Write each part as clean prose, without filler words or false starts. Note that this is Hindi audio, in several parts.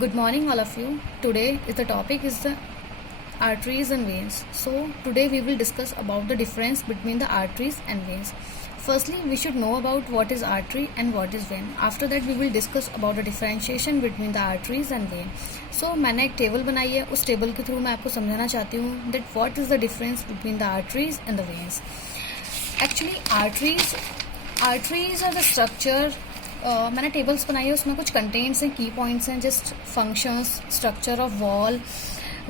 Good morning, all of you. Today the topic is the arteries and veins. So today we will discuss about the difference between the arteries and veins. Firstly, we should know about what is artery and what is vein. After that, we will discuss about the differentiation between the arteries and vein. So मैंने एक टेबल बनाई है, उस टेबल के थ्रू मैं आपको समझाना चाहती हूँ that what is the difference between the arteries and the veins. Actually, arteries are the structure. मैंने टेबल्स बनाई है, उसमें कुछ कंटेंट्स हैं, की पॉइंट्स हैं, just functions, structure of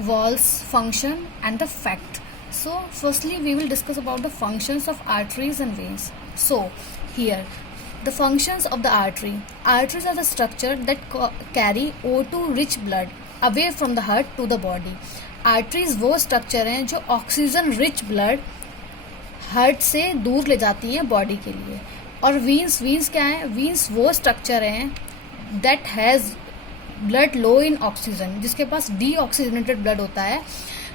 walls, function and the fact. So firstly we will discuss about the functions of arteries and veins. So here the functions of the arteries are the structure that carry O2 rich blood away from the heart to the body. Arteries वो स्ट्रक्चर हैं जो ऑक्सीजन रिच ब्लड हार्ट से दूर ले जाती हैं बॉडी के लिए. और वीन्स क्या है? वीन्स वो स्ट्रक्चर हैं that has blood low in oxygen, जिसके पास डीऑक्सीजनेटेड ब्लड होता है,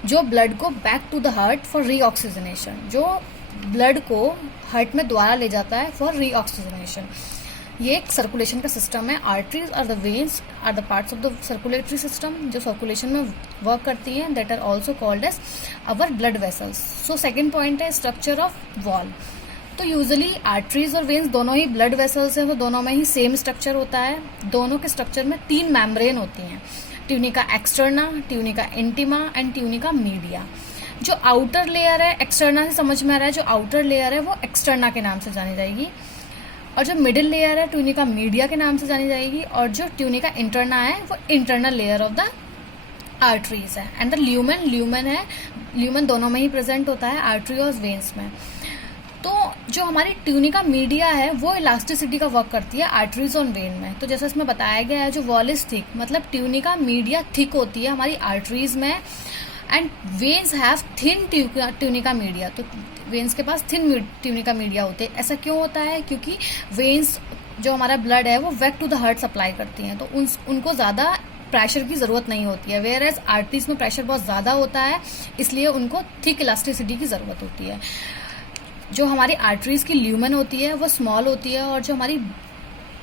जो ब्लड को back to the heart for reoxygenation, जो ब्लड को हार्ट में दोबारा ले जाता है फॉर रीऑक्सीजनेशन. ये एक सर्कुलेशन का सिस्टम है. आर्टरीज और the veins are the parts of the circulatory system, जो सर्कुलेशन में वर्क करती हैं, that are also called as our blood vessels. So second point है स्ट्रक्चर ऑफ वॉल. तो यूजुअली आर्टरीज और वेन्स दोनों ही ब्लड वेसल्स हैं, तो दोनों में ही सेम स्ट्रक्चर होता है. दोनों के स्ट्रक्चर में 3 मेम्ब्रेन होती हैं, tunica externa, tunica intima and tunica media. जो आउटर लेयर है, एक्सटर्ना से समझ में आ रहा है, जो आउटर लेयर है वो एक्सटर्ना के नाम से जानी जाएगी, और जो मिडिल लेयर है ट्यूनिका मीडिया के नाम से जानी जाएगी, और जो ट्यूनिका इंटरना है वो internal layer of the arteries है. एंड द ल्यूमन दोनों में ही प्रेजेंट होता है, आर्टरी और वेन्स में. तो जो हमारी ट्यूनिका मीडिया है वो इलास्टिसिटी का वर्क करती है आर्टरीज और वेन में. तो जैसे इसमें बताया गया है, जो वॉल इज थिक, मतलब ट्यूनिका मीडिया थिक होती है हमारी आर्टरीज में, and veins have thin tunica media. तो वेन्स के पास थिन ट्यूनिका मीडिया होते हैं. ऐसा क्यों होता है? क्योंकि वेन्स जो हमारा ब्लड है वो back to the heart supply करती हैं, तो उनको ज़्यादा प्रेशर की ज़रूरत नहीं होती है, वेयर एज आर्टरीज में प्रेशर बहुत ज़्यादा होता है, इसलिए उनको थिक इलास्टिसिटी की ज़रूरत होती है. जो हमारी आर्टरीज की ल्यूमन होती है वो स्मॉल होती है, और जो हमारी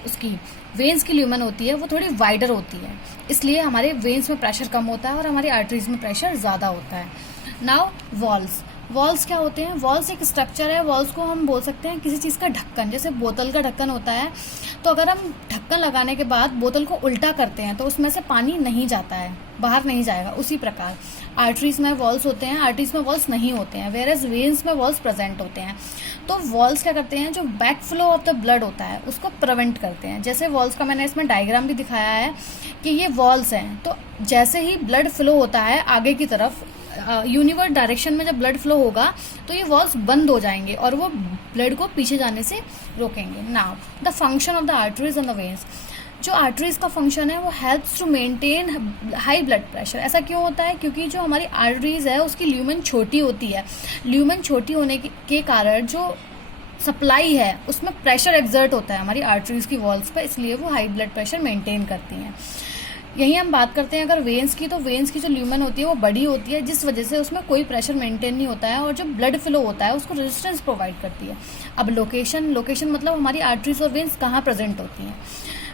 उसकी वेन्स की ल्यूमन होती है वो थोड़ी वाइडर होती है, इसलिए हमारे वेन्स में प्रेशर कम होता है और हमारी आर्टरीज में प्रेशर ज़्यादा होता है. नाउ वॉल्स क्या होते हैं? वॉल्स एक स्ट्रक्चर है. वॉल्स को हम बोल सकते हैं किसी चीज़ का ढक्कन. जैसे बोतल का ढक्कन होता है, तो अगर हम ढक्कन लगाने के बाद बोतल को उल्टा करते हैं तो उसमें से पानी नहीं जाता है, बाहर नहीं जाएगा. उसी प्रकार आर्टरीज में वॉल्स होते हैं, आर्टरीज में वॉल्स नहीं होते हैं, वेयर एज वेन्स में वॉल्स प्रेजेंट होते हैं. तो वॉल्स क्या करते हैं? जो back flow of the blood होता है उसको प्रिवेंट करते हैं. जैसे वॉल्स का मैंने इसमें डायग्राम भी दिखाया है कि ये वॉल्स हैं, तो जैसे ही ब्लड फ्लो होता है आगे की तरफ, यूनिवर्स डायरेक्शन में जब ब्लड फ्लो होगा तो ये वॉल्स बंद हो जाएंगे और वो ब्लड को पीछे जाने से रोकेंगे. Now the function of the arteries and the veins. जो आर्टरीज का फंक्शन है वो helps to maintain high blood pressure. ऐसा क्यों होता है? क्योंकि जो हमारी आर्टरीज है उसकी ल्यूमन छोटी होती है. ल्यूमन छोटी होने के कारण जो सप्लाई है उसमें प्रेशर एक्सर्ट होता है हमारी आर्टरीज की वॉल्स पर, इसलिए वो हाई ब्लड प्रेशर मेंटेन करती हैं. यही हम बात करते हैं अगर वेन्स की, तो वेन्स की जो ल्यूमन होती है वो बड़ी होती है, जिस वजह से उसमें कोई प्रेशर मेंटेन नहीं होता है, और जो ब्लड फ्लो होता है उसको रेजिस्टेंस प्रोवाइड करती है. अब लोकेशन मतलब हमारी आर्टरीज और वेन्स कहाँ प्रेजेंट होती हैं.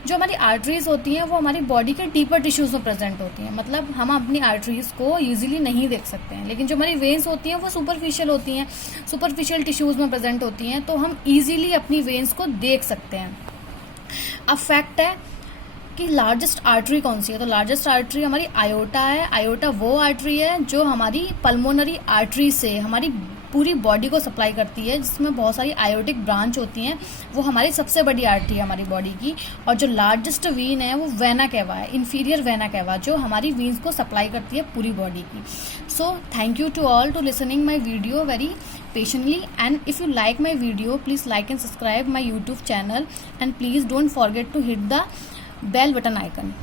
जो हमारी आर्टरीज होती हैं वो हमारी बॉडी के डीपर टिश्यूज में प्रेजेंट होती हैं, मतलब हम अपनी आर्टरीज को ईजिली नहीं देख सकते हैं. लेकिन जो हमारी वेन्स होती हैं वो सुपरफिशियल होती हैं, सुपरफिशियल टिश्यूज में प्रेजेंट होती हैं, तो हम ईजिली अपनी वेन्स को देख सकते हैं. अब फैक्ट है कि लार्जेस्ट आर्टरी कौन सी है? तो लार्जेस्ट आर्टरी हमारी आयोटा है. आयोटा वो आर्टरी है जो हमारी पल्मोनरी आर्टरी से हमारी पूरी बॉडी को सप्लाई करती है, जिसमें बहुत सारी आयोटिक ब्रांच होती हैं. वो हमारी सबसे बड़ी आर्टरी है हमारी बॉडी की. और जो लार्जेस्ट वीन है वो वेना कैवा है, इन्फीरियर वेना कैवा, जो हमारी वीन्स को सप्लाई करती है पूरी बॉडी की. So thank you to all to listening my video very patiently, and if you like my video please like and subscribe my YouTube channel, and please don't forget to hit the bell button icon.